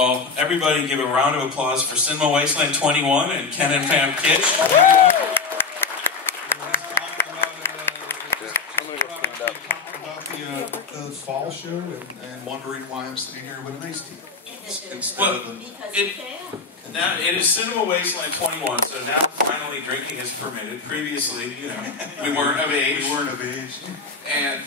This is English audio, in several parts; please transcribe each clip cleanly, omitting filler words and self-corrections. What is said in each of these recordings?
all, everybody give a round of applause for Cinema Wasteland 21 and Ken and Pam Kitsch. The fall show and wondering why I'm sitting here with an iced tea. Now it is Cinema Wasteland 21, so now finally drinking is permitted. Previously, you know, we weren't of age. And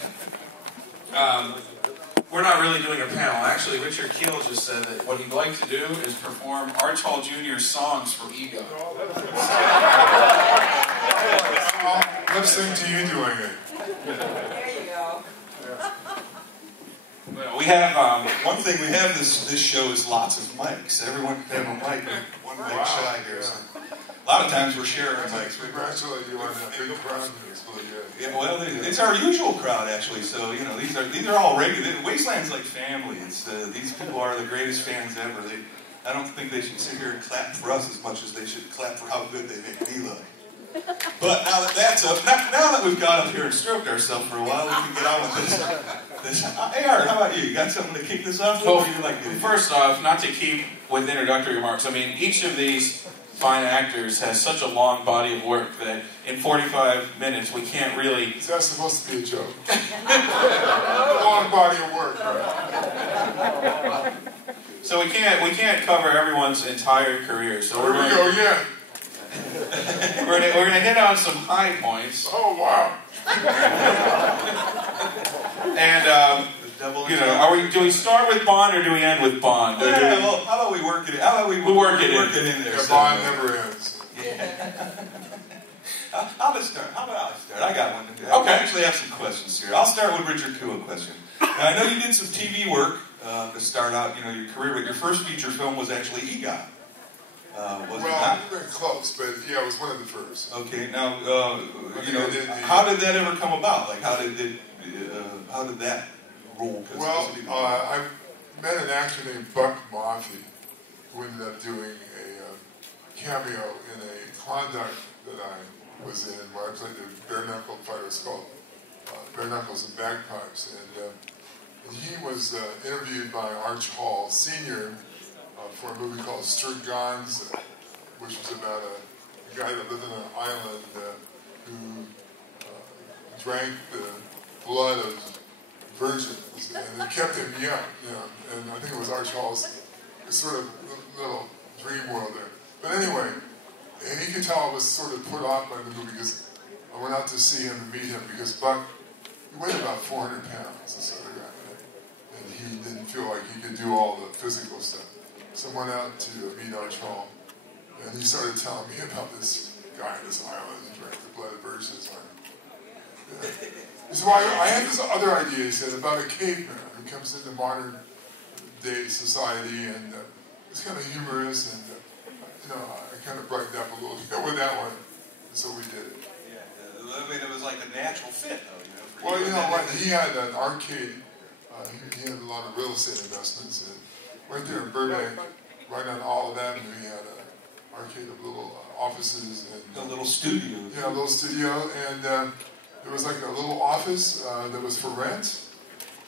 we're not really doing a panel. Actually, Richard Kiel just said that what he'd like to do is perform Arch Hall Jr.'s songs for Ego. Let's sing to you doing it. There you go. Well, we have one thing we have this show is lots of mics. Everyone can have a mic. One mic shy here. So. A lot of times we're sharing mics. Congratulate you on that big crowd. Yeah, well, it's our usual crowd actually. So you know, these are all regular. Wasteland's like family. It's these people are the greatest fans ever. I don't think they should sit here and clap for us as much as they should clap for how good they make me look. But now that that's up, now that we've got up here and stroked ourselves for a while, we can get on with this. Hey, Art, how about you? You got something to kick this off? Well, first off, not to keep with introductory remarks, I mean, each of these fine actors has such a long body of work that in 45 minutes we can't really... That's supposed to be a joke. Long body of work, right? So we can't cover everyone's entire career. So Here we go, yeah. We're gonna hit on some high points. Oh wow! And you know, do we start with Bond or do we end with Bond? Yeah, well, how about we work it? How about we work it in there? Yeah, Bond never ends. Yeah. I'll start. How about I start? I got one. Okay. I actually have some questions here. I'll start with Richard Kuhl question. Now, I know you did some TV work to start out, you know, your career, but your first feature film was actually EGOT. Well, very close, but yeah, it was one of the first. Okay, now you know, how did that ever come about? Like, how did that roll? Well, I met an actor named Buck Maffey, who ended up doing a cameo in a Klondike that I was in, where I played the bare-knuckle fighter. It's called Bare Knuckles and Bagpipes, and he was interviewed by Arch Hall Sr. For a movie called Sturgans, which was about a guy that lived in an island who drank the blood of virgins, and it kept him young, you know, and I think it was Arch Hall's sort of little dream world there. But anyway, and he could tell I was sort of put off by the movie because I went out to see him and meet him because Buck, he weighed about 400 pounds, this other guy, and he didn't feel like he could do all the physical stuff. So I went out to meet Arch Hall, and he started telling me about this guy on this island who drank the blood of virgins. He said, well, I had this other idea, he said, about a caveman who comes into modern day society, and it's kind of humorous, and you know, I kind of brightened up a little bit with that one, and so we did it. Yeah, I mean, it was like a natural fit, though. You know, well, you know what? He had an arcade. He had a lot of real estate investments, and right there in Burbank, right on Olive Avenue, he had an arcade of little offices and a little studio. Yeah, a little studio, and there was like a little office that was for rent,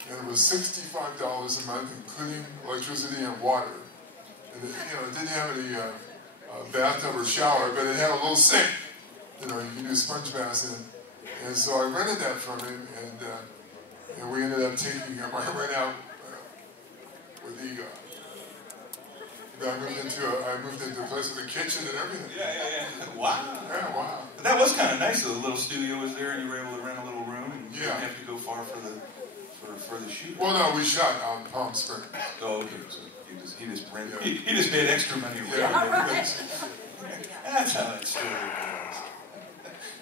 and it was $65 a month, including electricity and water. And it, you know, it didn't have any bathtub or shower, but it had a little sink. You know, you could do sponge baths in. And so I rented that from him, and we ended up taking him. I went out with EGOT. I moved into a place with a kitchen and everything. Yeah. Wow. Yeah, wow. But that was kind of nice. The little studio was there, and you were able to rent a little room, and you didn't have to go far for the shoot. Well, no, we shot out in Palm Springs. Oh, okay. So he just rented. Yeah. He just made extra money. Yeah. That's how that story goes.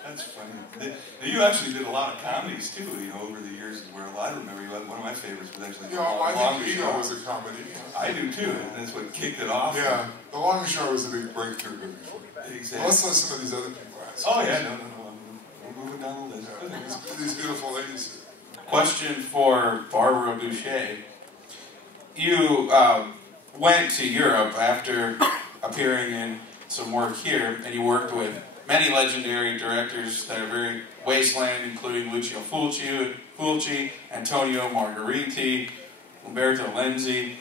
That's funny. You actually did a lot of comedies too, you know, over the years. Where I remember one of my favorites was actually The Long Shore. I think Ego was a comedy. I do too, and that's what kicked it off. Yeah, The Long Shore was a big breakthrough movie for me. Exactly. Well, let's let some of these other people ask. Oh yeah, no. We're moving down the list. Yeah, these beautiful ladies here. Question for Barbara Boucher. You went to Europe after appearing in some work here, and you worked with many legendary directors that are very Wasteland, including Lucio Fulci, Antonio Margheriti, Umberto Lenzi.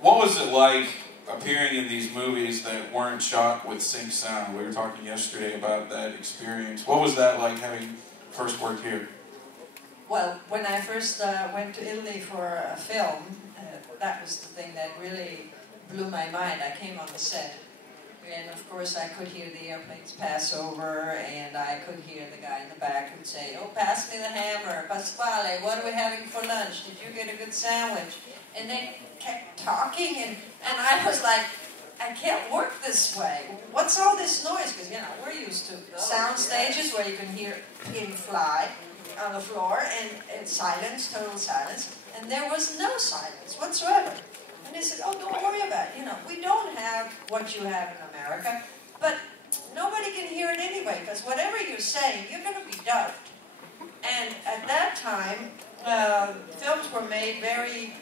What was it like appearing in these movies that weren't shot with sync sound? We were talking yesterday about that experience. What was that like having first worked here? Well, when I first went to Italy for a film, that was the thing that really blew my mind. I came on the set, and of course I could hear the airplanes pass over, and I could hear the guy in the back who'd say, "Oh, pass me the hammer. Pasquale, what are we having for lunch? Did you get a good sandwich?" And they kept talking, and I was like, I can't work this way. What's all this noise? Because, you know, we're used to sound stages where you can hear a pin fly on the floor, and silence, total silence. And there was no silence whatsoever. And they said, "Oh, don't worry about it. You know, we don't have what you have in America, but nobody can hear it anyway, because whatever you're saying, you're going to be dubbed." And at that time, films were made very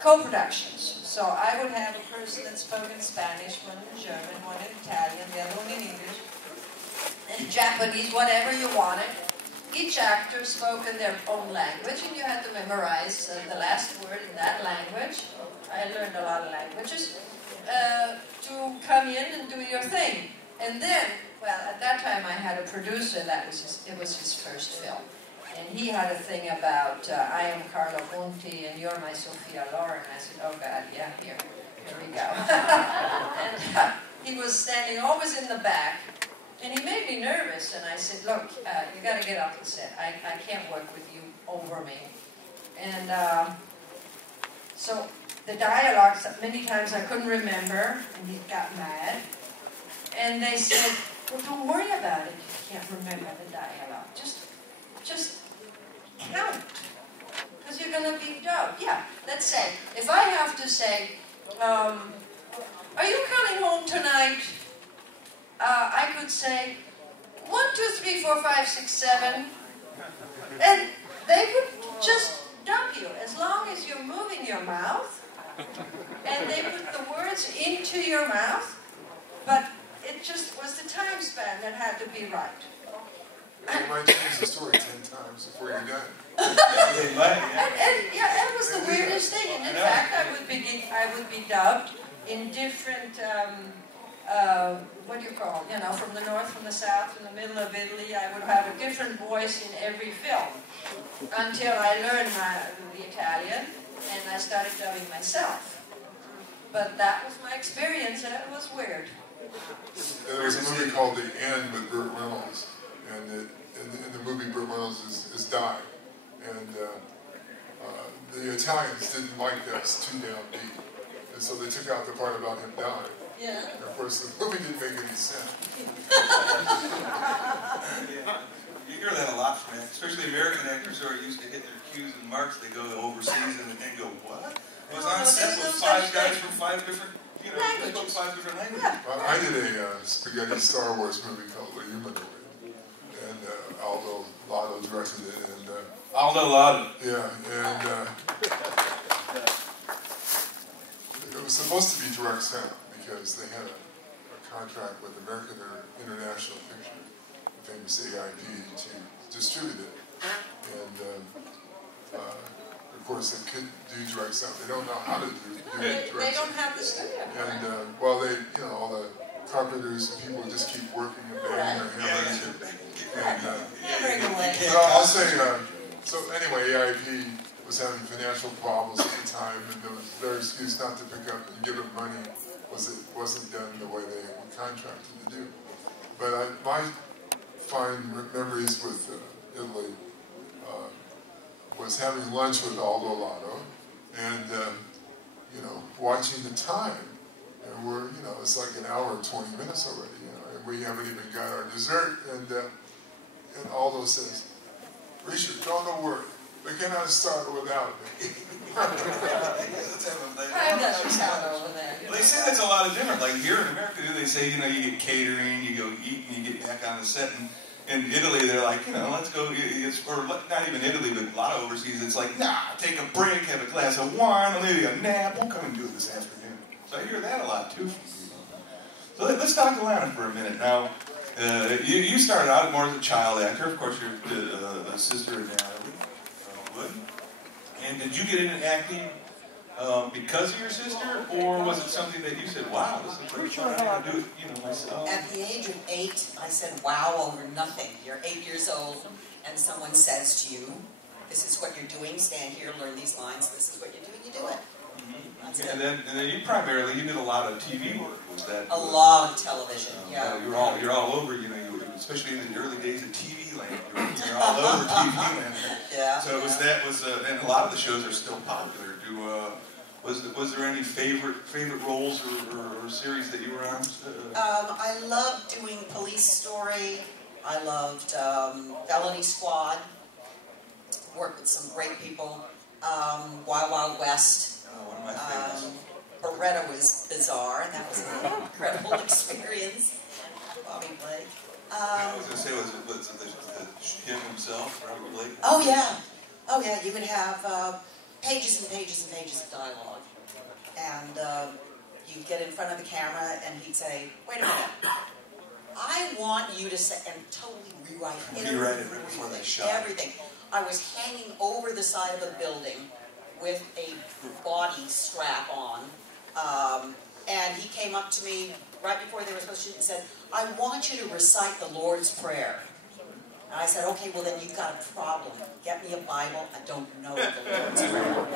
co-productions. So I would have a person that spoke in Spanish, one in German, one in Italian, the other one in English, and Japanese, whatever you wanted. Each actor spoke in their own language, and you had to memorize the last word in that language. I learned a lot of languages to come in and do your thing. And then, well, at that time I had a producer. It was his first film. And he had a thing about, "I am Carlo Conti and you're my Sophia Loren." I said, "Oh God, yeah, here we go." And he was standing always in the back, and he made me nervous. And I said, "Look, you got to get off the set. I can't work with you over me." And so the dialogues, many times I couldn't remember, and he got mad. And they said, "Well, don't worry about it. You can't remember the dialogue. Just count, because you're going to be dubbed." Yeah, let's say, if I have to say, "Are you coming home tonight?" I could say, 1, 2, 3, 4, 5, 6, 7. And they would just dub you, as long as you're moving your mouth, and they put the words into your mouth, but it just was the time span that had to be right. You might change the story 10 times before you're done. And that was the weirdest thing. And in fact, I would be dubbed in different, what do you call it? You know, from the north, from the south, from the middle of Italy. I would have a different voice in every film until I learned the Italian, and I started dubbing myself. But that was my experience, and it was weird. There was a movie called The End with Burt Reynolds, and in the movie Burt Reynolds is dying, and the Italians didn't like that, it's too downbeat, and so they took out the part about him dying. Yeah. And of course, the movie didn't make any sense. You hear that a lot from actors, especially American actors who are used to hit their cues and marks. They go overseas and go, "What?" I was on set with 5 guys from 5 different, they spoke 5 different languages. Well, I did a spaghetti Star Wars movie called The Humanoid, and Aldo Lotto directed it, and Aldo Lotto. yeah, and it was supposed to be direct sound because they had a contract with American International Picture, the famous AIP, to distribute it, and of course they could do direct sound. They don't know how to do direct sound. They don't have the studio. And well, all the carpenters and people just keep working and banging their hammers. But I'll say, so anyway, AIP was having financial problems at the time, and there was their excuse not to pick up and give them money was it wasn't done the way they were contracted to do. But my fine memories with Italy was having lunch with Aldo Lotto, and watching the time, and we're it's like an hour and 20 minutes already, and we haven't even got our dessert, and Aldo says, "Richard, don't worry, we cannot start without me." They say that's a lot of different. Like here in America, they say you get catering, you go eat, and you get back on the set. And in Italy, they're like, let's go. Or not even Italy, but a lot of overseas, it's like, nah, take a break, have a glass of wine, maybe a nap. We'll come and do it this afternoon. So I hear that a lot too from people. So let's talk to Lana for a minute. Now, you started out more as a child actor. Of course, you're a sister of Natalie Wood. And did you get into acting Because of your sister, or was it something that you said, wow, this is like fun, I'm going to do it, you know, myself? At the age of 8, I said wow over nothing. You're 8 years old, and someone says to you, this is what you're doing, stand here, learn these lines, this is what you're doing, you do it. Mm-hmm. And then you did a lot of TV work, was that? A lot of television, yeah. You're all over, you know, especially in the early days of TV land, you're all over TV land. Yeah. So and a lot of the shows are still popular. Was there any favorite roles or series that you were on? I loved doing Police Story. I loved Felony Squad. Worked with some great people. Wild Wild West. One of my favorites. Beretta was bizarre. That was an incredible experience. Bobby Blake. I was going to say, was it him himself, Robert Blake? Oh yeah. You would have pages and pages and pages of dialogue. And you'd get in front of the camera and he'd say, wait a minute, I want you to say, and totally rewrite it right before they shot. Everything. I was hanging over the side of a building with a body strap on. And he came up to me right before they were supposed to shoot and said, I want you to recite the Lord's Prayer. And I said, okay, well then you've got a problem. Get me a Bible. I don't know the Lord's Prayer.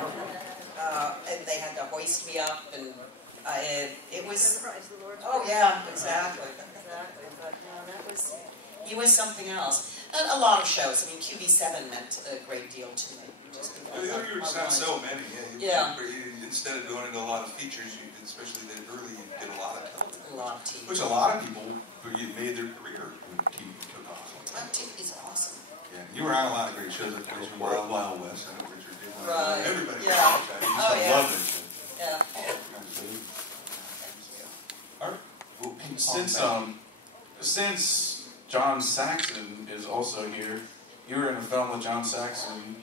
And they had to hoist me up, and it was... Oh yeah, exactly. But no, he was something else. And a lot of shows. I mean, QB7 meant a great deal to me. Just you were on so many. Yeah. Instead of going into a lot of features, especially early, you did a lot of television. A lot of TV. Which a lot of people who made their career when TV took off. TV is awesome. Yeah, you were on a lot of great shows. Like Wild Wild West. I know Richard did one. Right. Everybody. Yeah. Oh yeah. Love that show. Yeah. All right. Since John Saxon is also here, you were in a film with John Saxon.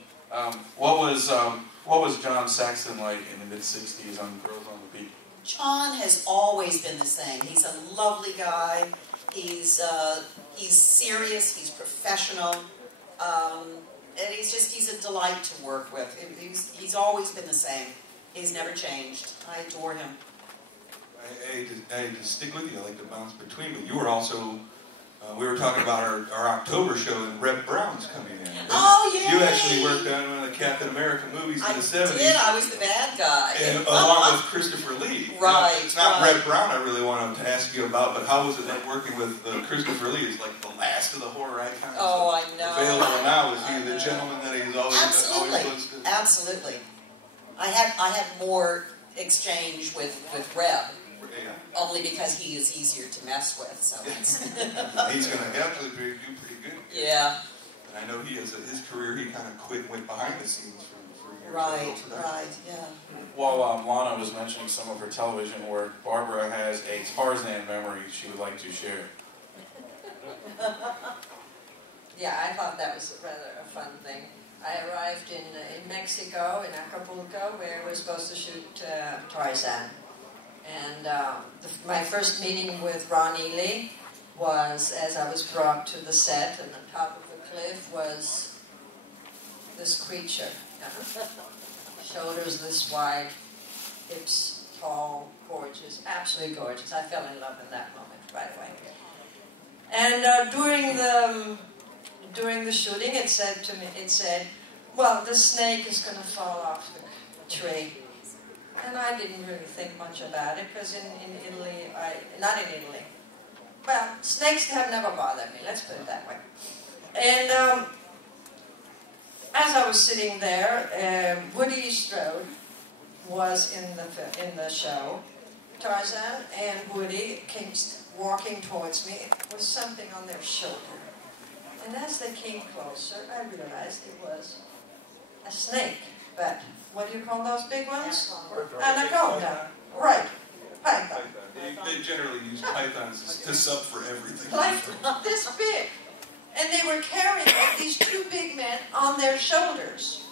What was John Saxon like in the mid-'60s on Girls on the Beat? John has always been the same. He's a lovely guy. He's serious. He's professional, and he's a delight to work with. He's always been the same. He's never changed. I adore him. I had to stick with you. I like to bounce between, but you were also. We were talking about our October show, and Reb Brown's coming in. Oh, yeah! You actually worked on one of the Captain America movies in the 70s. I did. I was the bad guy. And along with Christopher Lee. Right. Now, it's not Reb Brown I really wanted to ask you about, but how was it like working with Christopher Lee? He's like the last of the horror icons. Oh, I know. Available now. Is he the gentleman that he's always was? Absolutely. I had more exchange with Reb. Yeah. Only because he is easier to mess with, so it's... He's going to actually do pretty good. Yeah. And I know his career, he kind of quit and went behind the scenes for years. Right, yeah. While Lana was mentioning some of her television work, Barbara has a Tarzan memory she would like to share. Yeah, I thought that was rather a fun thing. I arrived in Mexico, in Acapulco, where we were supposed to shoot Tarzan. And my first meeting with Ron Ely was as I was brought to the set, and on top of the cliff was this creature. Shoulders this wide, hips tall, gorgeous, absolutely gorgeous. I fell in love in that moment right away. And during the shooting, it said, well, the snake is going to fall off the tree. And I didn't really think much about it, because in Italy, not in Italy. Well, snakes have never bothered me, let's put it that way. And as I was sitting there, Woody Strode was in the show, Tarzan, and Woody came walking towards me with something on their shoulder. And as they came closer, I realized it was a snake, but what do you call those big ones? Anaconda. Right. Python. They generally use pythons to sub for everything. Python this big. And they were carrying these two big men on their shoulders.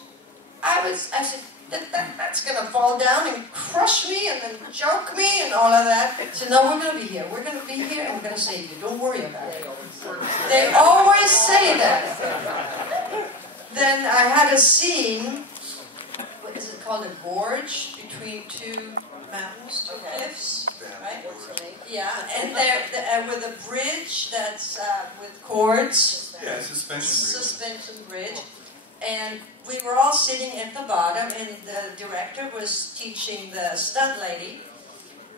I said, that's going to fall down and crush me and then choke me and all of that. I said, no, we're going to be here. We're going to be here and we're going to save you. Don't worry about it. They always say that. Then I had a scene, what is it called, a gorge between two mountains, two Okay. cliffs, right? Works for me. Yeah, and they're with a bridge that's with cords, Yeah, suspension bridge. suspension bridge. And we were all sitting at the bottom, and the director was teaching the stunt lady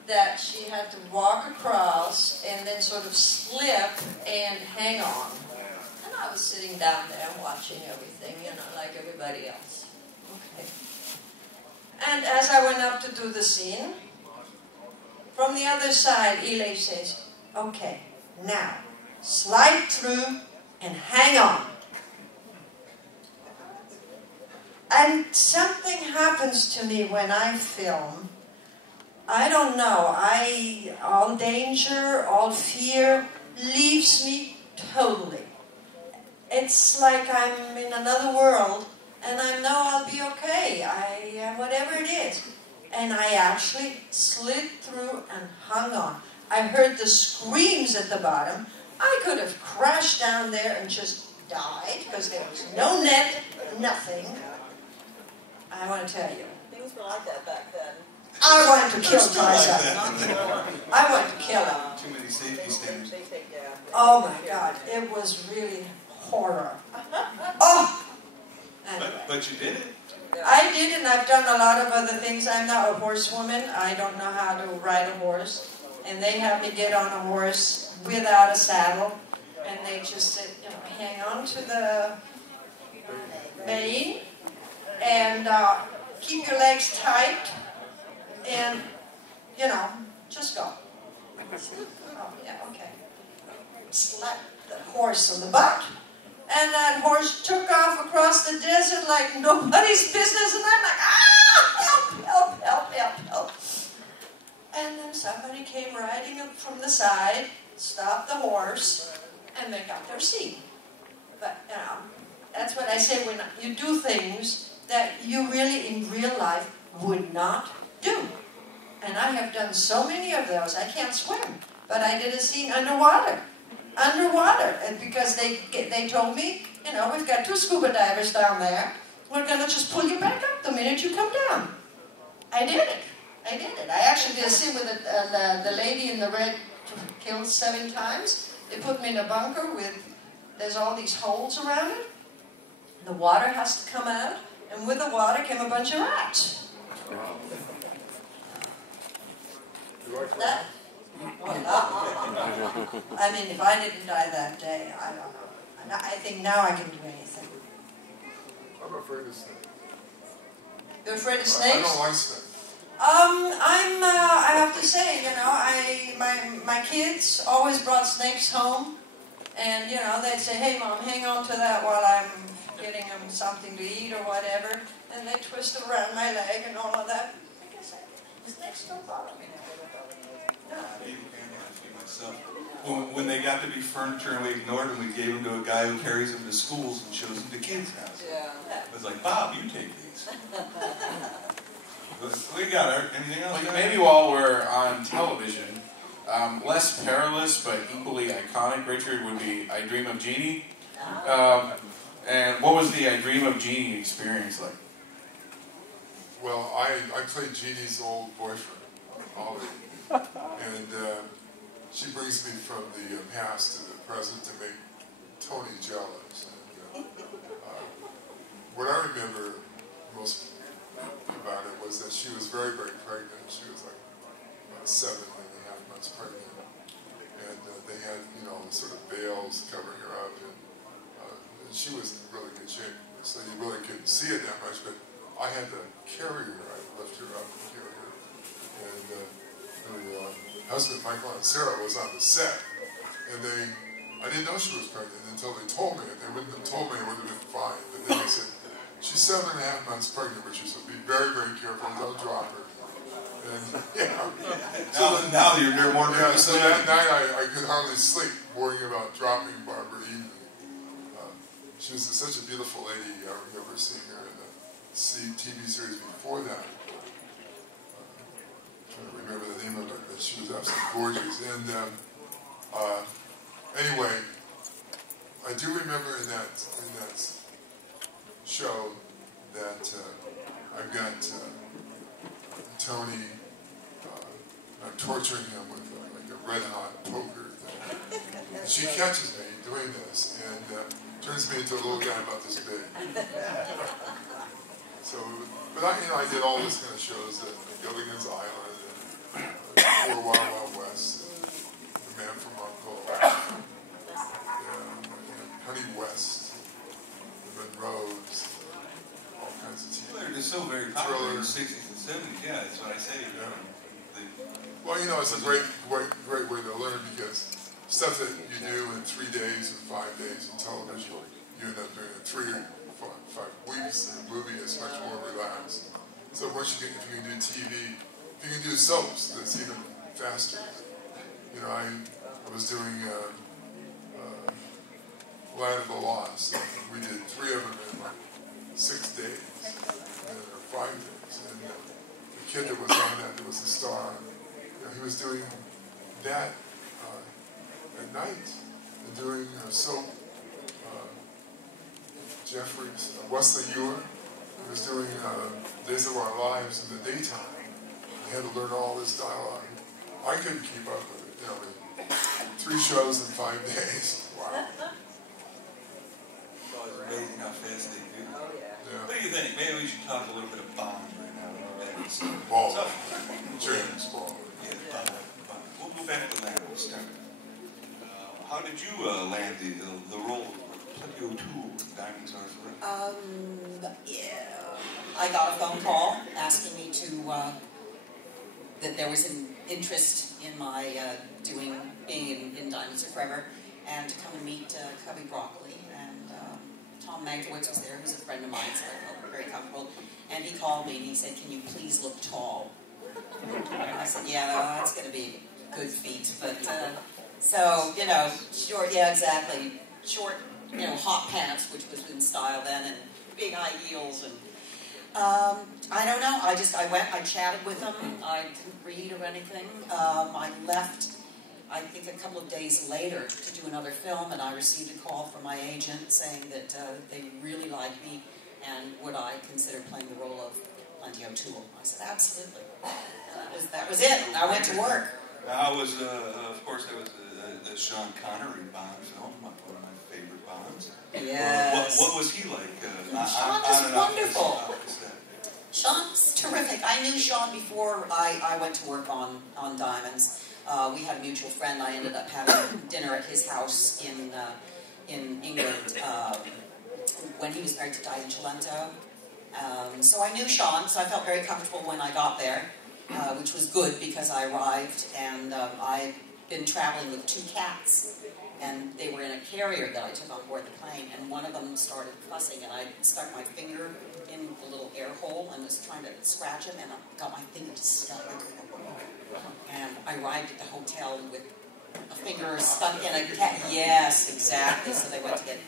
that she had to walk across and then sort of slip and hang on. And I was sitting down there watching everything, like everybody else. Okay. And as I went up to do the scene, from the other side, Eli says, okay, now, slide through and hang on. And something happens to me when I film. I don't know, all danger, all fear leaves me totally. It's like I'm in another world, and I know I'll be okay, whatever it is. And I actually slid through and hung on. I heard the screams at the bottom. I could have crashed down there and just died, because there was no net, nothing. I want to tell you. Things were like that back then. I want to kill Still like myself. that. I want to kill him. Too many safety standards. They take, yeah. Oh my God, it was really horror. Oh! Anyway. But you did it. I did, and I've done a lot of other things. I'm not a horsewoman. I don't know how to ride a horse. And they have me get on a horse without a saddle. And they just said, hang on to the mane and keep your legs tight and, just go. Oh, yeah, okay. Slap the horse on the butt. And that horse took off across the desert like nobody's business. And I'm like, help, help, help, help, help. And then somebody came riding up from the side, stopped the horse, and they got their seat. But, that's what I say when you do things that you really in real life would not do. And I have done so many of those. I can't swim. But I did a scene underwater. And because they told me, we've got 2 scuba divers down there. We're going to just pull you back up the minute you come down. I did it. I actually did a scene with the lady in the red killed 7 times. They put me in a bunker there's all these holes around it. The water has to come out. And with the water came a bunch of rats. That? I mean, if I didn't die that day, I don't know. I think now I can do anything. I'm afraid of snakes. You're afraid of snakes? I don't like snakes. I have to say, my kids always brought snakes home. And, they'd say, hey, Mom, hang on to that while I'm getting them something to eat or whatever. And they twist it around my leg and all of that. I guess snakes don't bother me. When they got to be furniture and we ignored them, we gave them to a guy who carries them to schools and shows them to kids' houses. Yeah. It was like, Bob, you take these. We got anything else? Well, maybe while we're on television, less perilous but equally iconic, Richard, would be I Dream of Jeannie. And what was the I Dream of Jeannie experience like? Well, I played Jeannie's old boyfriend, Ollie. And she brings me from the past to the present to make Tony jealous. And, what I remember most about it was that she was very, very pregnant. She was like about 7.5 months pregnant. And they had, sort of veils covering her up. And she was in really good shape. So you really couldn't see it that much. But I had to carry her. I lift her up and carry her. And her husband, Michael, and Sarah was on the set. And I didn't know she was pregnant until they told me. If they wouldn't have told me, it would have been fine. But then they said, she's 7.5 months pregnant, Richard, so be very, very careful. Don't drop her. And, Now you're more nervous. So that night I could hardly sleep, worrying about dropping Barbara Eden. She was such a beautiful lady. I remember seeing her in the TV series before that. I'm trying to remember the name of it, but she was absolutely gorgeous. And anyway, I do remember in that show that I've got Tony, I'm torturing him with like a red-hot poker thing. And she catches me doing this and turns me into a little guy about this big. So, but I did all this kind of shows at Gilligan's Island and For Wild Wild West, and The Man from U.N.C.L.E., and Honey West, The Monroes, all kinds of TV. They're just so very popular in the 60s and 70s. Yeah, that's what I say. Yeah. Well, it's a great way to learn because stuff that you do in 3 days and 5 days in television, you end up doing it 3 or 5 weeks, and a movie is much more relaxed. So once if you can do TV, if you can do soaps, that's even faster. I was doing Land of the Lost. We did 3 of them in like 6 days, or 5 days. And the kid that was on that was the star, he was doing that at night, and doing soap. Wesley Ewer, he was doing Days of Our Lives in the daytime. He had to learn all this dialogue. I couldn't keep up with it. 3 shows in 5 days. Wow. It's always amazing how fast they do. Oh, yeah. Yeah. What do you think? Maybe we should talk a little bit of Bond right now. Ball. So, James Ball. Yeah, Bond. We'll go back to land. We'll start. How did you land the role of Perilous in Diamonds Are Forever? I got a phone call asking me to that there was an interest in my being in Diamonds Are Forever, and to come and meet Cubby Broccoli. And Tom Mankiewicz was there, who's a friend of mine, so I felt very comfortable. And he called me and he said, "Can you please look tall?" And I said, "Yeah, that's going to be a good feat." But so short, yeah, exactly, short, hot pants, which was in style then, and big high heels, and I don't know. I went, I chatted with them. I didn't read or anything. I left, I think, a couple of days later to do another film, and I received a call from my agent saying that they really liked me, and would I consider playing the role of Plenty O'Toole? I said, absolutely. And that was it. I went to work. I was, of course, there was the Sean Connery Bond film, one of my favorite Bonds. Yes. What was he like? Sean was wonderful. Sean's terrific. I knew Sean before I went to work on Diamonds. We had a mutual friend. I ended up having dinner at his house in England when he was married to Diane Cilento. So I knew Sean, so I felt very comfortable when I got there, which was good because I arrived and I'd been traveling with 2 cats, and they were in a carrier that I took on board the plane, and one of them started fussing, and I stuck my finger in the little air hole and was trying to scratch him, and I got my finger stuck. And I arrived at the hotel with a finger stuck in a cat. Yes, exactly. So they went to get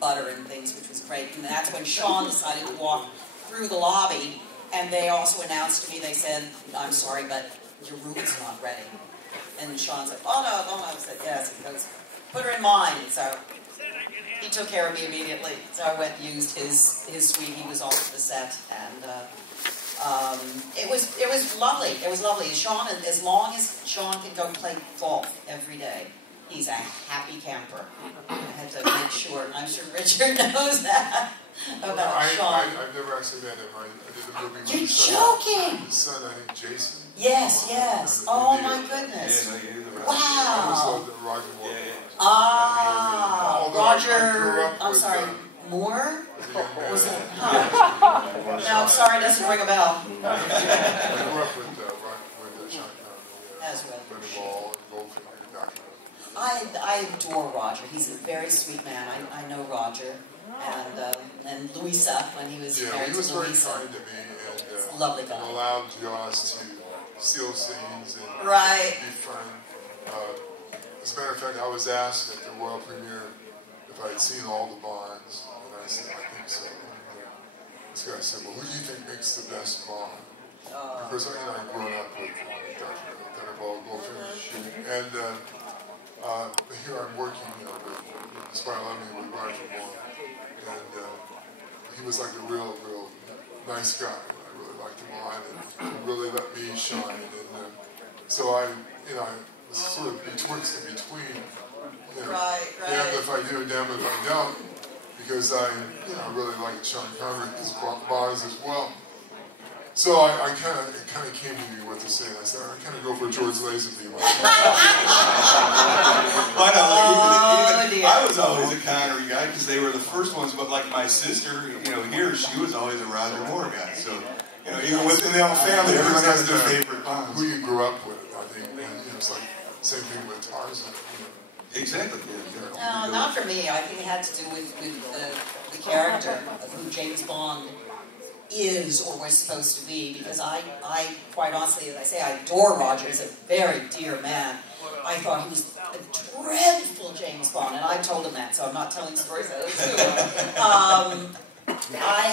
butter and things, which was great. And that's when Sean decided to walk through the lobby, and they also announced to me, they said, "I'm sorry, but your room is not ready." And Sean said, "Oh, no. I said, "Yes." He goes, "Put her in mine." So he took care of me immediately. So I went and used his suite. He was off the set, and it was lovely. It was lovely. Sean, as long as Sean can go play golf every day, he's a happy camper. I had to make sure. I'm sure Richard knows that about Sean. I've never actually met him. I did a movie with You're his son. joking! His son, I think, Jason. Yes. Oh my goodness! Wow. I always loved Roger Moore. Roger. I'm sorry, Moore. Was it? No, I'm sorry, it doesn't ring a bell. I grew up with Sean Connery. As well. Ball and Goldfinger and Dr. I adore Roger. He's a very sweet man. I know Roger. And Louisa, when he was married he was to Louisa. very kind to me and Lovely guy. allowed Jaws to steal scenes and be fun. As a matter of fact, I was asked at the world premiere if I had seen all the Bonds, and I said, I think so. And this guy said, well, who do you think makes the best Bond? Because I'd grown up with Dr. Goldfinger, and here I'm working with Spy Lemony with Roger Moore, and he was like a real nice guy. I really liked him come on and really let me shine. And so I was sort of betwixt and between. Right. Damned if I do, damned if I don't, because I really like Sean Connery's bars as well. So it kind of came to me what to say. And I said, I kind of go for George Lazenby. I was always a Connery guy because they were the first ones. But like my sister, here she was always a Roger Moore guy. So even within the own family, everyone has their favorite Bonds. Who you grew up with, I think. And, it's like same thing with Tarzan. Exactly. No, not for me. I think it had to do with the character of who James Bond is or was supposed to be, because I quite honestly, as I say, I adore Roger. He's a very dear man. I thought he was a dreadful James Bond, and I told him that, so I'm not telling stories out of it. I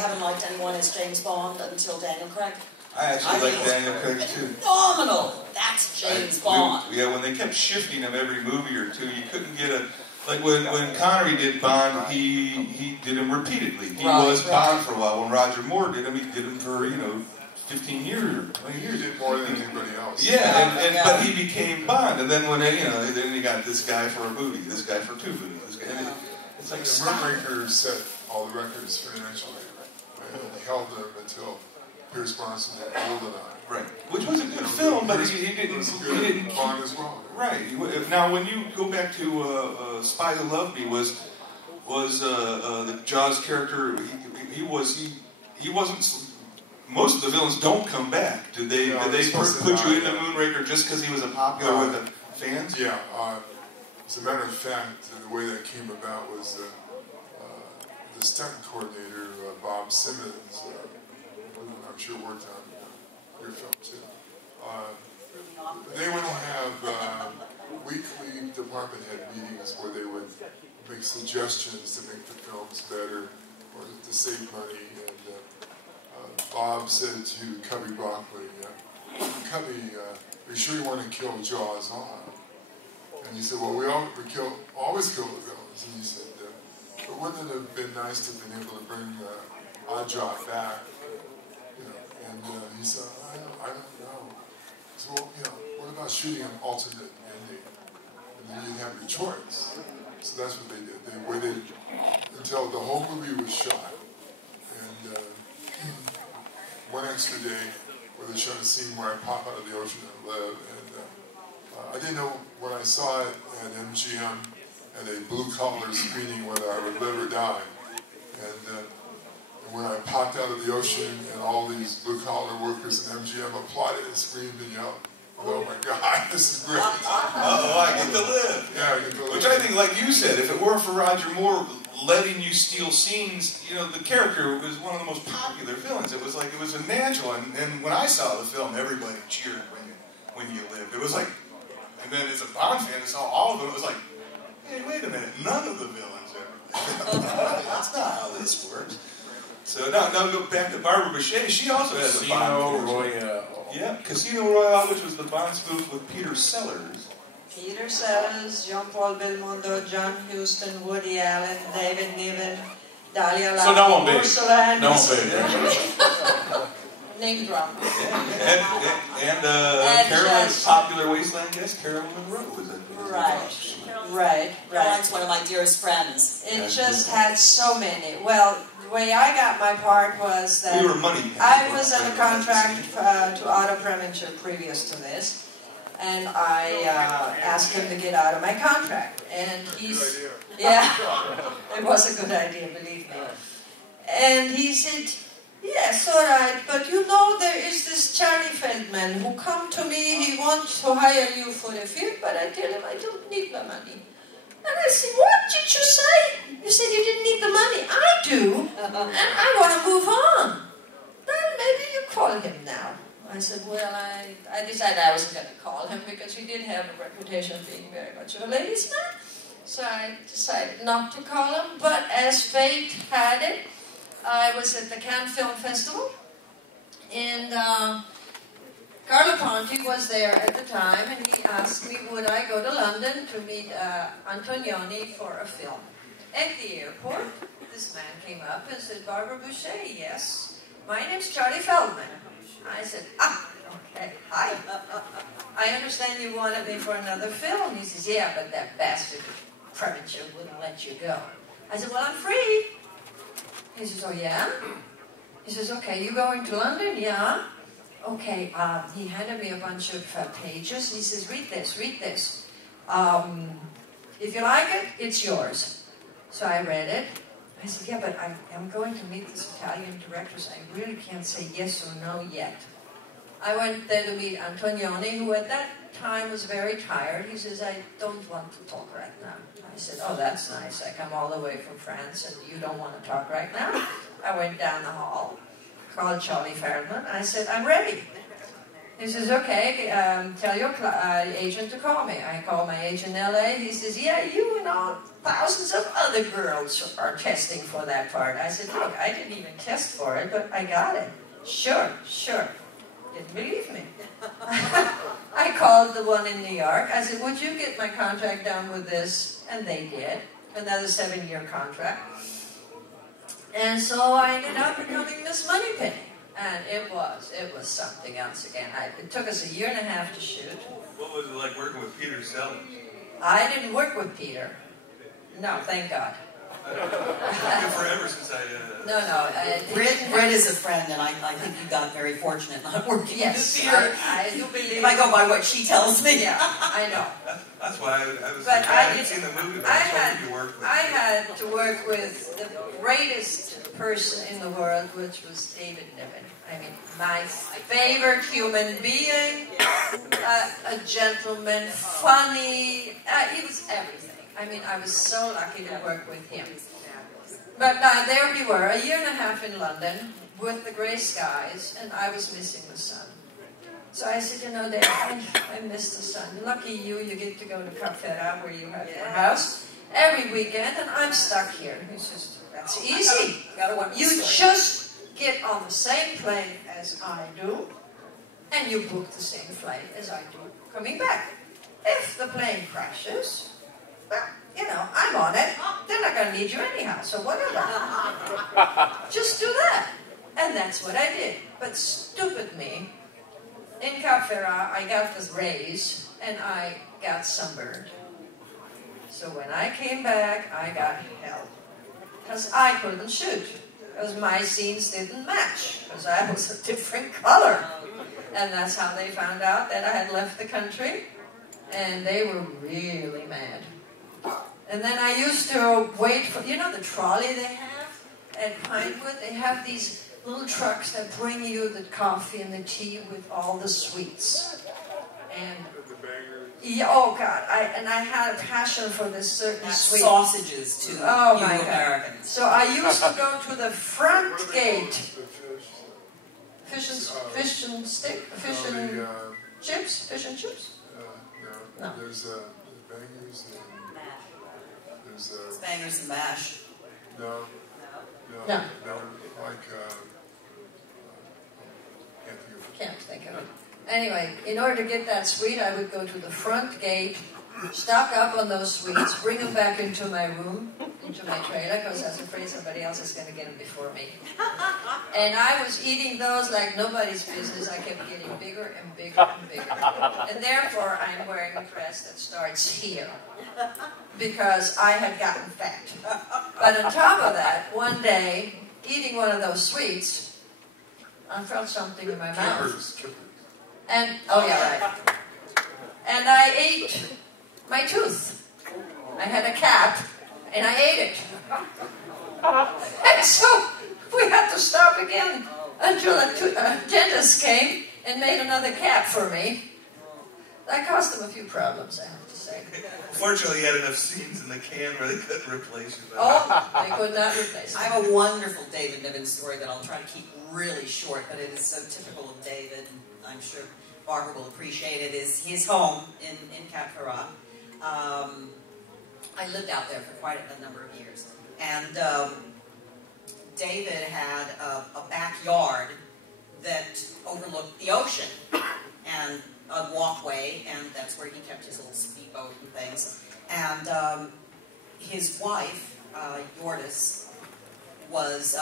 haven't liked anyone as James Bond until Daniel Craig. I actually like Daniel Craig too. Phenomenal! That's James Bond. Yeah, when they kept shifting him every movie or two, you couldn't get a... Like when Connery did Bond, he did him repeatedly. He was Bond for a while. When Roger Moore did him, he did him for 15 years or 20 years. He did more than anybody else. Yeah, but he became Bond. And then when then you got this guy for a movie, this guy for 2 movies. This guy, and it's like Moonraker set all the records financially. He held them until Pierce Brosnan had GoldenEye. Right, which was a good film, but he didn't Bond as well. Right. Now, when you go back to Spy Who Loved Me, was the Jaws character? He wasn't. Most of the villains don't come back. Did they put you into Moonraker just because he was a popular with the fans? Yeah. As a matter of fact, the way that came about was the stunt coordinator, Bob Simmons, who I'm sure worked on your film too. They would have weekly department head meetings where they would make suggestions to make the films better or to save money. And Bob said to Cubby Broccoli, Cubby, are you sure you want to kill Jaws on? And he said, well, we always kill the villains. And he said, but wouldn't it have been nice to have been able to bring Oddjob back? And he said, I don't know. So, what about shooting an alternate ending? And then you'd have your choice. So that's what they did. They waited until the whole movie was shot. And one extra day where they showed a scene where I pop out of the ocean and live. And I didn't know when I saw it at MGM at a blue-collar screening whether I would live or die. And when I popped out of the ocean and all these blue-collar workers in MGM applauded and screamed and yelled, oh my God, this is great. I get to live. Yeah, I get to live. Which I think, like you said, if it weren't for Roger Moore letting you steal scenes, the character was one of the most popular villains. It was a natural. And when I saw the film, everybody cheered when you lived. It was like, and then as a Bond fan, I saw all of them. It was like, hey, wait a minute, none of the villains ever lived. That's not how this works. So now go back to Barbara Boucher. She also has a Bond. Casino Royale. Yeah, Casino Royale, which was the Bond spoof with Peter Sellers. Peter Sellers, Jean-Paul Belmondo, John Huston, Woody Allen, David Niven, Dahlia Lana, So no one big. Ursula Anderson. No one big. Name drop. And Carolyn's popular Wasteland guest, Carolyn Monroe, was it? Right. Caroline's one of my dearest friends. It just had so many. Well, the way I got my part was that We were money. I was under contract to Otto Preminger previous to this, and I asked him to get out of my contract. And he's, yeah, it was a good idea, believe me. And he said, yes, all right, but there is this Charlie Feldman who come to me, he wants to hire you for the film, but I tell him I don't need the money. And I said, what did you say? You said you didn't need the money. I do, and I want to move on. Well, maybe you call him now. I said, well, I decided I wasn't going to call him because he did have a reputation of being very much of a ladies' man. So I decided not to call him, but as fate had it, I was at the Cannes Film Festival, and Carlo Ponti was there at the time, and he asked me would I go to London to meet Antonioni for a film. At the airport, this man came up and said, Barbara Boucher, yes. my name's Charlie Feldman. I said, ah, okay, hi. I understand you wanted me for another film. He says, yeah, but that bastard Preminger wouldn't let you go. I said, well, I'm free. He says, oh, yeah? He says, okay, you going to London? Yeah. Okay, he handed me a bunch of pages. He says, read this, read this. If you like it, it's yours. So I read it. I said, yeah, but I'm going to meet this Italian director, so I really can't say yes or no yet. I went there to meet Antonioni, who at that time was very tired. He says, I don't want to talk right now. I said, oh, that's nice. I come all the way from France, and you don't want to talk right now? I went down the hall, called Charlie Feldman. I said, I'm ready. He says, okay, tell your agent to call me. I call my agent in L.A. He says, yeah, you and all thousands of other girls are testing for that part. I said, look, I didn't even test for it, but I got it. Sure, sure. Didn't believe me. I called the one in New York. I said, would you get my contract done with this? And they did. Another 7-year contract. And so I ended up becoming Miss Moneypenny. And it was something else again. It took us 1.5 years to shoot. What was it like working with Peter Sellers? I didn't work with Peter. No, thank God. Forever since I... No. Britt is a friend, and I think you got very fortunate not working with Peter. I do believe... If I go by what she tells me. Yeah, I know. That's why I was... But I hadn't seen the movie, but I told you worked with. I had to work with the greatest person in the world, which was David Niven. I mean, my favorite human being, a gentleman, funny, he was everything. I mean, I was so lucky to work with him. But there we were, 1.5 years in London, with the grey skies, and I was missing the sun. So I said, you know, Dad, I miss the sun. Lucky you get to go to Capfera, where you have your house, every weekend, and I'm stuck here. He says, that's easy. You just get on the same plane as I do, and you book the same flight as I do coming back. If the plane crashes, well, you know, I'm on it. They're not going to need you anyhow, so whatever. Just do that. And that's what I did. But stupid me, in Capfera, I got this raise, and I got sunburned. So when I came back, I got hell. Because I couldn't shoot. Because my scenes didn't match. Because I was a different color. And that's how they found out that I had left the country. And they were really mad. And then I used to wait for, you know the trolley they have at Pinewood? They have these little trucks that bring you the coffee and the tea with all the sweets. And yeah, oh God, I had a passion for this certain sweet. Sausages to oh you my Americans. God. So I used to go to the front gate. Fish and chips? Fish and chips? No. There's bangers and there's bangers and mash. No. No. Like Can't think of it. Anyway, in order to get that sweet, I would go to the front gate, stock up on those sweets, bring them back into my room, into my trailer, because I was afraid somebody else is going to get them before me. And I was eating those like nobody's business. I kept getting bigger and bigger and bigger. And therefore, I'm wearing a dress that starts here, because I had gotten fat. But on top of that, one day, eating one of those sweets, I felt something in my mouth. And, oh yeah, right. And I ate my tooth. I had a cap, and I ate it. And so, we had to stop again until a dentist came and made another cap for me. That cost them a few problems, I have to say. Fortunately, you had enough scenes in the can where they couldn't replace you. Oh, they could not replace me. I have a wonderful David Niven story that I'll try to keep really short, but it is so typical of David. I'm sure Barbara will appreciate it. Is his home in Capfera. I lived out there for quite a number of years. And David had a backyard that overlooked the ocean and a walkway, and that's where he kept his little speedboat and things. And his wife, Yordis, was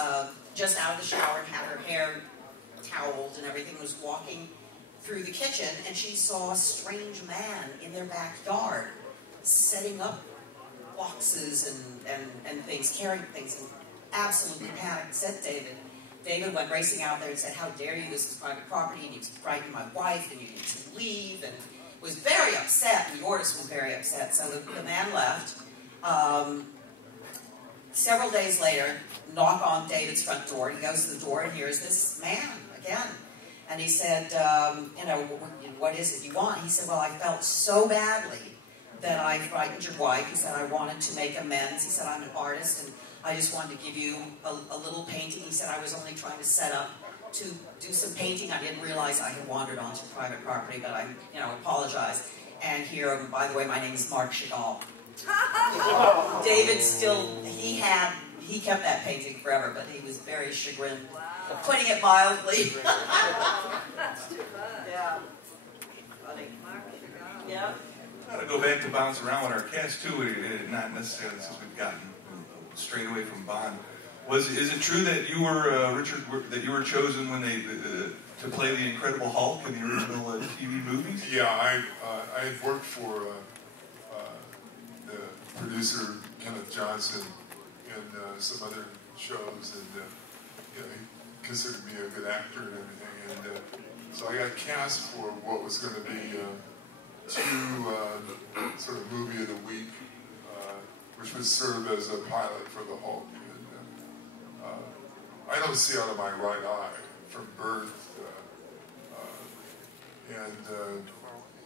just out of the shower and had her hair toweled and everything, was walking through the kitchen, and she saw a strange man in their backyard setting up boxes and things, carrying things, and absolutely panicked, said David. David went racing out there and said, "How dare you, this is private property, and you frightened my wife, and you need to leave," and was very upset, and Yortis was very upset, so the man left. Several days later, knock on David's front door. He goes to the door and hears this man again. And he said, you know, "What is it you want?" He said, "Well, I felt so badly that I frightened your wife." He said, "I wanted to make amends." He said, "I'm an artist, and I just wanted to give you a little painting." He said, "I was only trying to set up to do some painting. I didn't realize I had wandered onto private property, but I, you know, apologize. And here, by the way, my name is Mark Chagall." David still, he kept that painting forever, but he was very chagrined, putting it mildly. Yeah. Funny. Yeah. Got to go back to bounce around with our cast too, not necessarily since we've gotten straight away from Bond. Is it true that you were Richard? That you were chosen when they to play the Incredible Hulk in the original TV movies? Yeah, I had worked for the producer Kenneth Johnson in some other shows, and you know, he considered me a good actor and everything, and so I got cast for what was going to be two sort of movie of the week, which would serve as a pilot for the Hulk. And I don't see out of my right eye from birth, and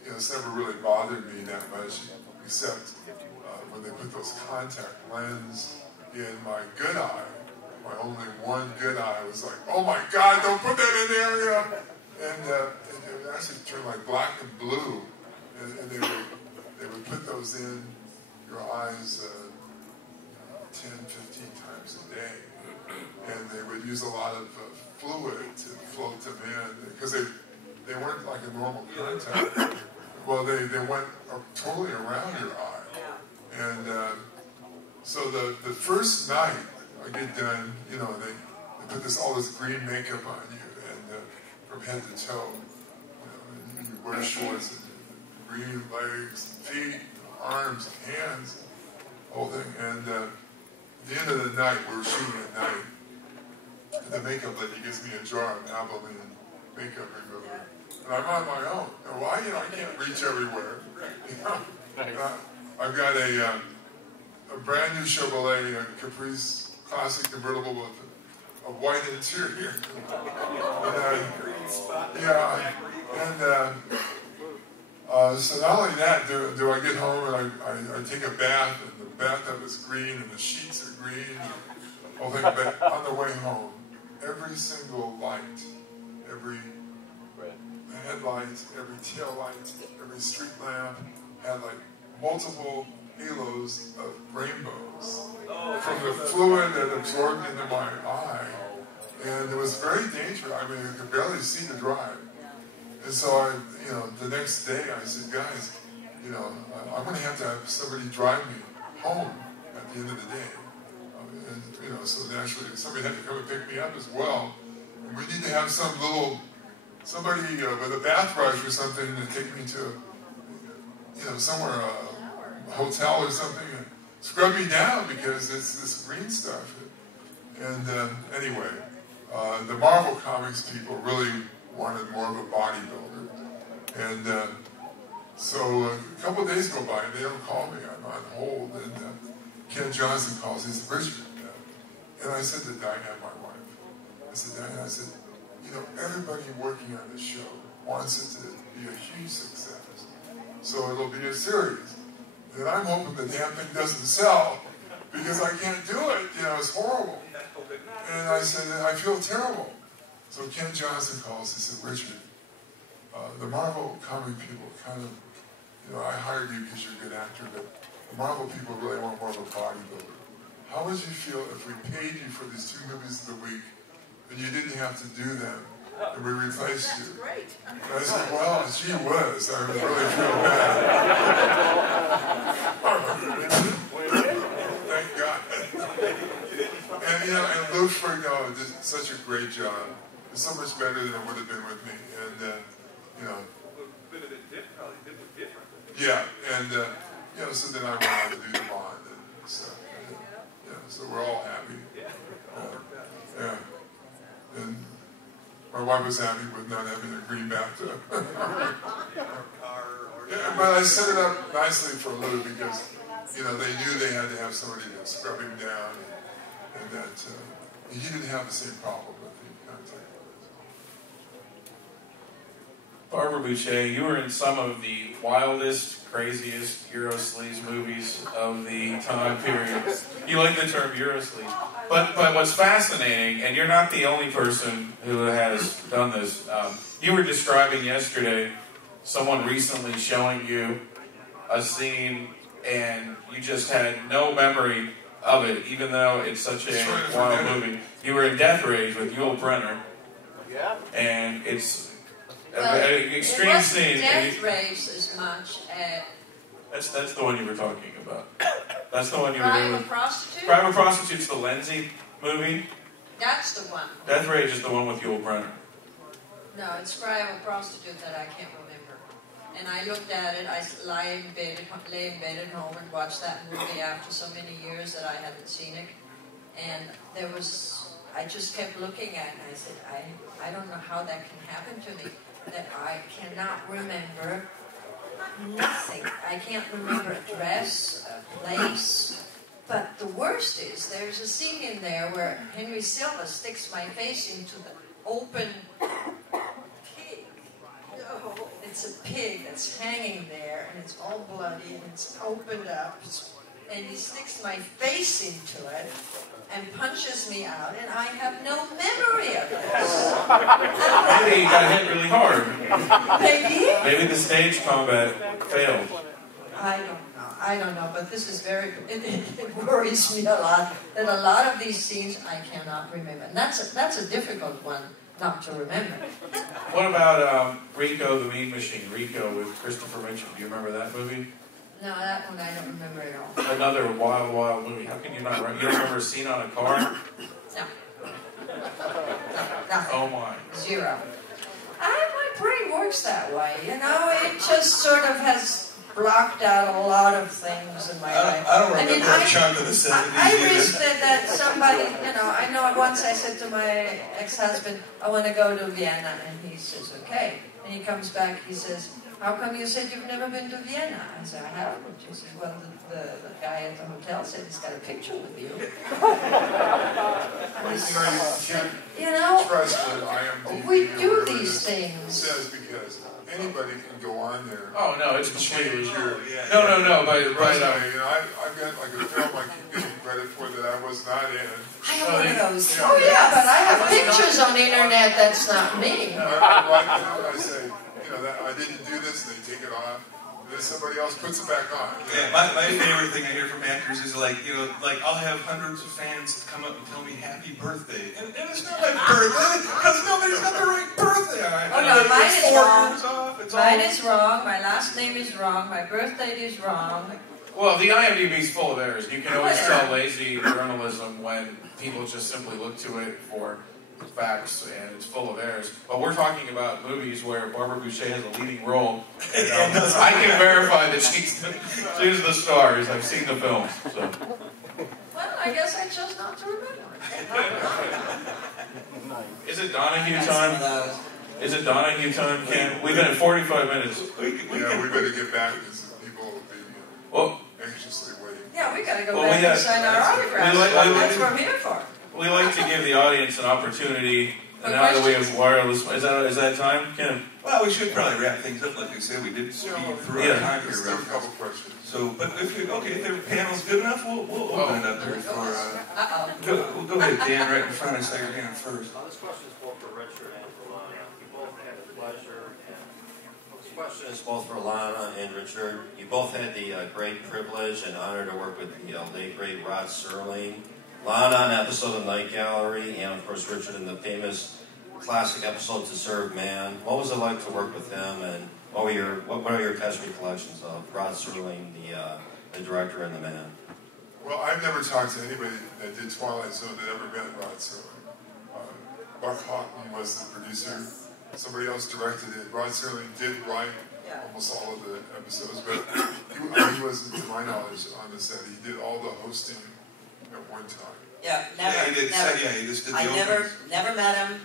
you know, it's never really bothered me that much, except when they put those contact lens in my good eye. My only one good eye was like, "Oh my God, don't put that in there!" You know? And it would actually turn like black and blue, and they would put those in your eyes 10, 15 times a day, and they would use a lot of fluid to float them in, because they weren't like a normal contact. Well, they went totally around your eye, and so the first night I get done, you know, they put all this green makeup on you, and from head to toe, you know, and you wear shorts and green legs, feet, arms, hands, whole thing. And at the end of the night, we were shooting at night, and the makeup lady gives me a jar of Abilene makeup remover, and I'm on my own. And why? You know, I can't reach everywhere. You know? Nice. I've got a brand new Chevrolet Caprice Classic convertible with a white interior. So not only that, do I get home and I take a bath, and the bathtub is green and the sheets are green. But on the way home, every single light, every headlight, every tail light, every street lamp had like multiple halos of rainbows from the fluid that absorbed into my eye, and it was very dangerous. I mean, I could barely see to drive. And so you know, the next day I said, "Guys, you know, I'm going to have somebody drive me home at the end of the day." And you know, so naturally somebody had to come and pick me up as well. And we need to have somebody with a bath brush or something to take me to, you know, somewhere, a hotel or something, and scrub me down because it's this green stuff. And anyway, the Marvel Comics people really wanted more of a bodybuilder. And so a couple of days go by and they don't call me. I'm on hold, and Ken Johnson calls. He said, "Richard," and I said to Diane, my wife, I said, "Diane," you know, everybody working on this show wants it to be a huge success. So it'll be a series. And I'm hoping the damn thing doesn't sell because I can't do it. You know, it's horrible." And I said, "I feel terrible." So Ken Johnson calls. He said, "Richard, the Marvel comic people kind of, you know, I hired you because you're a good actor, but the Marvel people really want more of a bodybuilder. How would you feel if we paid you for these 2 movies of the week and you didn't have to do them, and we replaced you?" That's great. And I said, "Well, gee whiz, I would really feel bad." Thank God. And you know, and Lou Ferrigno did such a great job. It's so much better than it would have been with me. And, you know. But a bit probably different. Yeah, and, you know, so then I went on to do the Bond and stuff. Yeah, so we're all happy. Yeah. And my wife was happy with not having a green bathtub. Yeah, but I set it up nicely for Lou because, you know, they knew they had to have somebody to scrub him down, and that he didn't have the same problem with the contact. Barbara Boucher, you were in some of the wildest, craziest Eurosleaze movies of the time period. You like the term Eurosleaze. But what's fascinating, and you're not the only person who has done this, you were describing yesterday someone recently showing you a scene and you just had no memory of it, even though it's such a wild movie. You were in Death Rage with Yul Brynner. Yeah. And it's an extreme scene. Death Rage as much as... That's the one you were talking about. That's the one you were Crime doing. of Prostitute? Crime of Prostitute's the Lindsay movie. That's the one. Death Rage is the one with Yul Brynner. No, it's Crime of Prostitute that I can't remember. And I looked at it, I lay in bed at home and watched that movie after so many years that I hadn't seen it. And I just kept looking at it and I said, I don't know how that can happen to me. That I cannot remember nothing. I can't remember a dress, a place. But the worst is, there's a scene in there where Henry Silva sticks my face into the open pig. No, it's a pig that's hanging there, and it's all bloody, and it's opened up, and he sticks my face into it, and punches me out, and I have no memory of this. Maybe you got hit really hard. Maybe? Maybe the stage combat failed. I don't know, but this is it worries me a lot, that a lot of these scenes I cannot remember. And that's a difficult one not to remember. What about Rico the Mean Machine? Rico with Christopher Mitchell. Do you remember that movie? No, that one I don't remember at all. Another wild, wild movie. How can you not remember? You don't remember a scene on a car? No. Nothing. Oh my. Zero. My brain works that way, you know? It just sort of has blocked out a lot of things in my life. I don't remember a chunk of the 70s I wish that somebody, you know, I know once I said to my ex-husband, I want to go to Vienna, and he says, okay. And he comes back, he says, how come you said you've never been to Vienna? I said, I haven't. He says, well, the guy at the hotel said he's got a picture with you. You know, trust that IMDb we do these things. Says because anybody can go on there. Oh no, it's completely true. No. But you know, I've got like a film I can give you credit for that I was not in. I have one of those. Oh yeah, but I have pictures on the internet. That's not me. I say, you know, that I didn't do this, and they take it off. Then somebody else puts it back on. Yeah, my favorite thing I hear from actors is like, you know, like I'll have hundreds of fans come up and tell me happy birthday. And it's not my birthday, because nobody's got the right birthday. Oh no, mine is wrong. Mine all... is wrong, my last name is wrong, my birth date is wrong. Well, the IMDb is full of errors. You can always tell lazy journalism when people just simply look to it for facts, and it's full of errors. But we're talking about movies where Barbara Boucher has a leading role. And, I can verify that she's the stars. I've seen the films. So. Well, I guess I chose not to remember. Is it Donahue time? Is it Donahue time, Ken? We've been at 45 minutes. We better get back because people will be anxiously waiting. Yeah, we got to go back and sign our autographs. That's what I'm here for. We like to give the audience an opportunity, and now that we have wireless, is that time, Ken? Well, we should probably wrap things up. Like we said, we did speed through our time here. Still a couple questions. So, but if the panel's good enough, we'll open it up here for. We'll go ahead, Dan, right in front. I saw your hand first. This question is both for Richard and for Lana. You both had the pleasure, and this question is both for Lana and Richard. You both had the great privilege and honor to work with the late great Rod Serling. Lana on an episode of Night Gallery, and of course Richard in the famous classic episode To Serve Man. What was it like to work with him, and what are your casualty recollections of Rod Serling, the director and the man? Well, I've never talked to anybody that did Twilight Zone that ever met Rod Serling. Buck Houghton was the producer. Somebody else directed it. Rod Serling did write almost all of the episodes, but he wasn't, to my knowledge, on the set. He did all the hosting at one time. Yeah, never. Yeah, he did. Never. Yeah, he just did the I openings. never met him.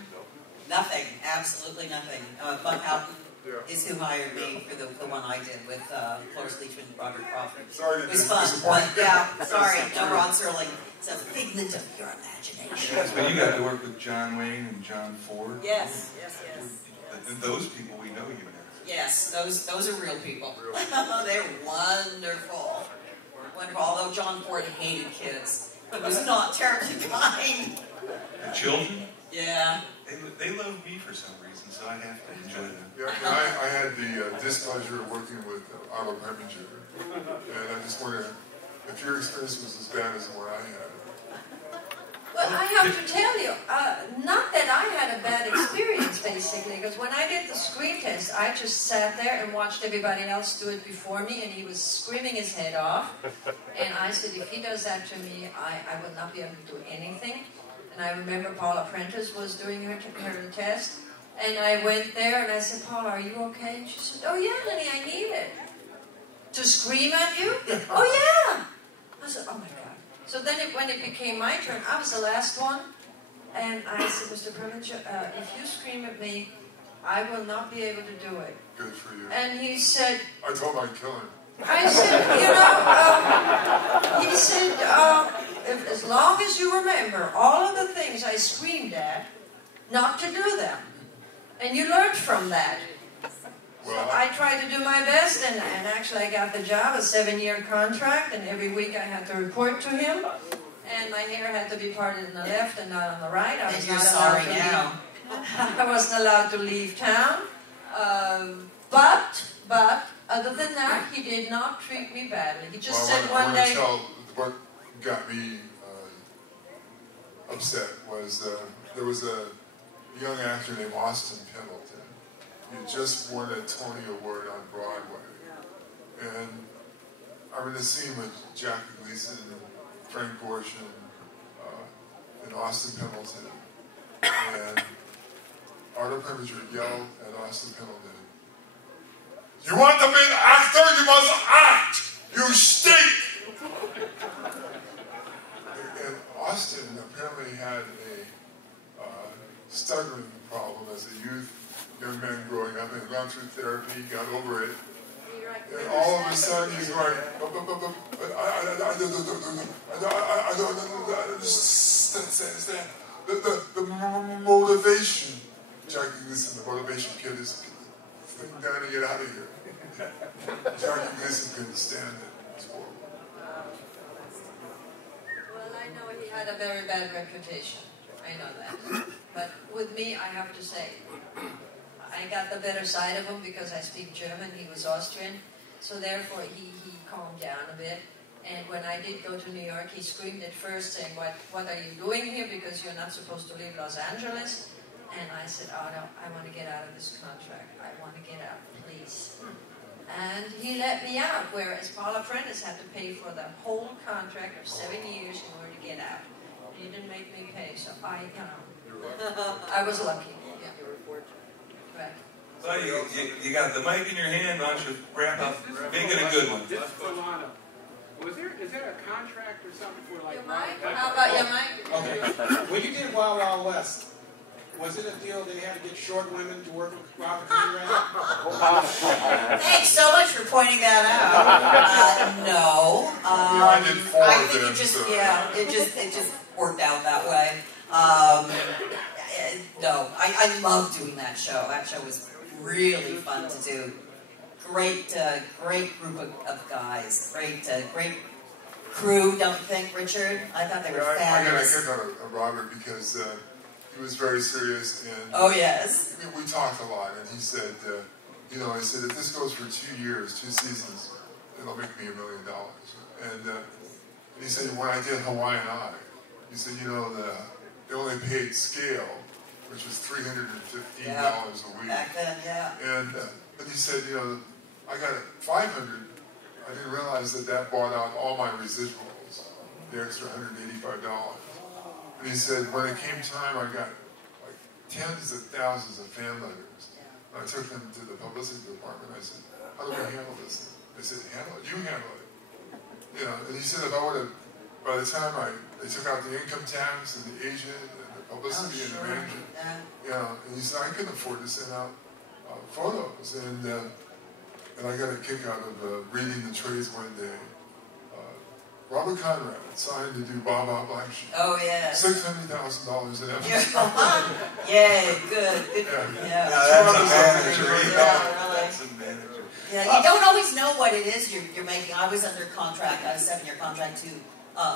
Nothing. Absolutely nothing. Buck Houghton is who hired me for the one I did with Cloris Leachman and Robert Crawford. Sorry, it was fun, but yeah, sorry, no Rod Serling. It's a figment of your imagination. Yes, but you got to work with John Wayne and John Ford. Yes. And those people we know you met. Yes, those are real people. They're wonderful. Wonderful. Although John Ford hated kids, but was not terribly kind. The children? Yeah. They love me for some reason, so I have to enjoy them. Yeah, and I had the displeasure of working with Otto Preminger, and I just wonder if your experience was as bad as the one I had. Well, I have to tell you, not that I had a bad experience, basically, because when I did the screen test, I just sat there and watched everybody else do it before me, and he was screaming his head off. And I said, if he does that to me, I will not be able to do anything. And I remember Paula Prentice was doing her test, and I went there and I said, Paula, are you okay? And she said, oh yeah, honey, I need it. To scream at you? Oh yeah! I said, oh my God. So then when it became my turn, I was the last one, and I said, Mr. Preminger, if you scream at me, I will not be able to do it. Good for you. And he said, I told him I'd kill him. I said, he said, if, as long as you remember all of the things I screamed at, not to do them. And you learned from that. Well, So I tried to do my best, and actually I got the job, a 7-year contract, and every week I had to report to him. And my hair had to be parted on the left and not on the right. I was And you're not sorry allowed to now. leave. I wasn't allowed to leave town. But other than that, he did not treat me badly. He just said I one want to day. tell what got me upset was there was a young actor named Austin Pendleton. He had just won a Tony Award on Broadway. And I'm in a scene with Jackie Gleason, Frank Gorshin, and Austin Pendleton. And Otto Preminger yelled at Austin Pendleton, "You want to be an actor? You must act! You stink!" And Austin apparently had a stuttering problem as a young man growing up, and had gone through therapy, got over it. And all of a sudden he's going, I don't understand. The motivation, Jackie Gleason, the motivation kid is think down and get out of here. Jackie Gleason couldn't stand it. It's horrible. Well, I know he had a very bad reputation. I know that. But with me, I have to say, I got the better side of him because I speak German. He was Austrian. So therefore, he calmed down a bit. And when I did go to New York, he screamed at first saying, what are you doing here? Because you're not supposed to leave Los Angeles. And I said, oh no, I want to get out of this contract. I want to get out, please. And he let me out, whereas Paula Prentice had to pay for the whole contract of 7 years in order to get out. He didn't make me pay, so I was lucky. Yeah. Right. So you got the mic in your hand. Why don't you wrap up? Make it a good one. This Bolano. Is there a contract or something for like? Your mic? How about your mic? Okay. When you did Wild Wild West, was it a deal that you had to get short women to work with Robert Conrad? Thanks so much for pointing that out. No. I did 4 I of think them, it just, so. yeah, it just worked out that way. No, I love doing that show. That show was really fun to do. Great group of guys. Great crew, don't you think, Richard? I thought they were fabulous. I got a kick out of Robert because he was very serious, and Oh, yes. we talked a lot, and he said, I said, if this goes for 2 years, 2 seasons, it'll make me $1 million. And he said, when I did Hawaiian Eye, he said, they only paid scale, which was $315 a week. Back then, yeah. And but he said, I got $500. I didn't realize that bought out all my residuals. the extra $185. And he said, when it came time, I got like tens of thousands of fan letters. And I took them to the publicity department. I said, how do we handle this? They said, handle it. You handle it. You know, and he said, if I would have, by the time they took out the income tax and the agent and the publicity and the manager, you know, and he said, I couldn't afford to send out photos. And I got a kick out of reading the trades one day. Robert Conrad signed to do Bob Out Black Sheep. Oh, yeah. $600,000 in episode. Yeah, good. Yeah. That's a manager. That's a manager. Yeah, you don't always know what it is you're making. I was under contract, I was a 7-year contract to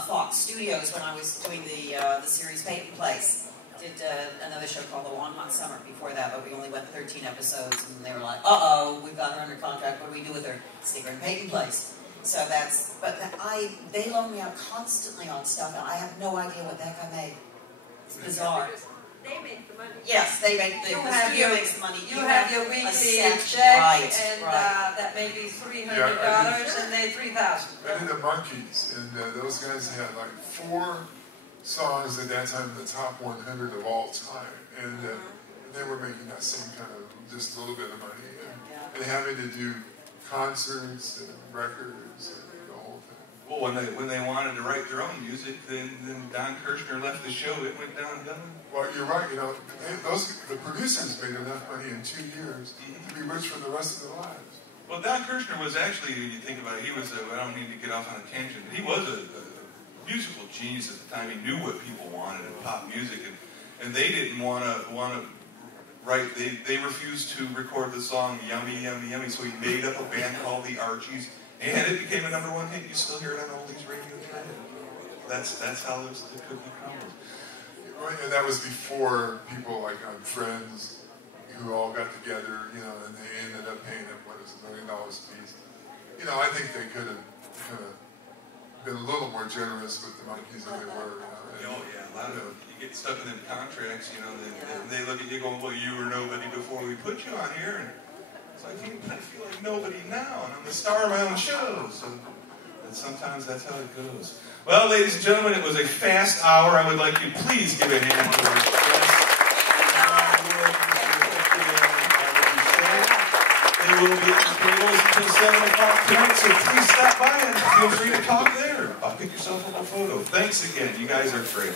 Fox Studios when I was doing the series Peyton Place. Did another show called The Long Hot Summer before that, but we only went 13 episodes, and they were like, uh-oh, we've got her under contract, what do we do with her? Stick her in Peyton Place. So they loan me out constantly on stuff, and I have no idea what the heck I made. It's bizarre. They make the money. Yes, they make the studio makes the money. You have your weekly check, and that may be $300, and they $3,000. I did the Monkees, and those guys had like 4 songs at that time in the top 100 of all time, and they were making that same kind of just a little bit of money, and having to do concerts and records and the whole thing. Well, when they wanted to write their own music, then Don Kirshner left the show. It went down. Well, you're right. You know, the producers made enough money in 2 years to be rich for the rest of their lives. Well, Don Kirshner was actually, when you think about it, he was. I don't mean to get off on a tangent. He was a musical genius at the time. He knew what people wanted in pop music, and they didn't want to. Right, they refused to record the song Yummy, Yummy, Yummy, so he made up a band called the Archies, and it became a #1 hit. You still hear it on all these radio today. That's how the cookie crumbles. Well, and that was before people like Friends, who all got together, you know, and they ended up paying them, $1 million a piece. You know, I think they could have kind of been a little more generous with the Monkees than they were. You know, oh yeah, a lot of you get stuck in them contracts, you know, and they look at you going, well, you were nobody before we put you on here, and it's like, I feel like nobody now, and I'm the star of my own show, so and sometimes that's how it goes. Well, ladies and gentlemen, it was a fast hour. I would like you please give a hand to our guests. They will be at the Perilous until 7 o'clock tonight, so please stop by and feel free to talk there. I'll pick yourself up a photo. Thanks again. You guys are great.